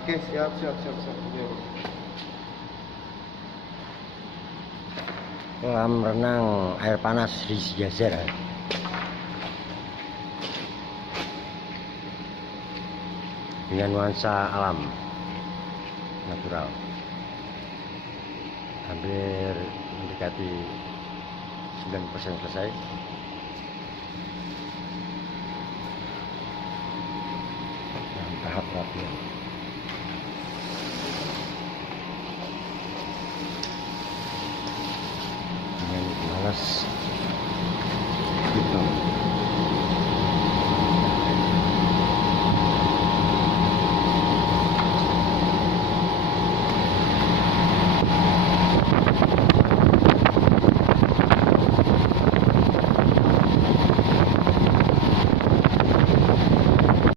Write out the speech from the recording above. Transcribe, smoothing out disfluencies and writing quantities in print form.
Oke, siap. Oke. Kolam renang air panas Rizky Jazer dengan nuansa alam natural, hampir mendekati 9% selesai. Dalam tahap latihan. Dengan malas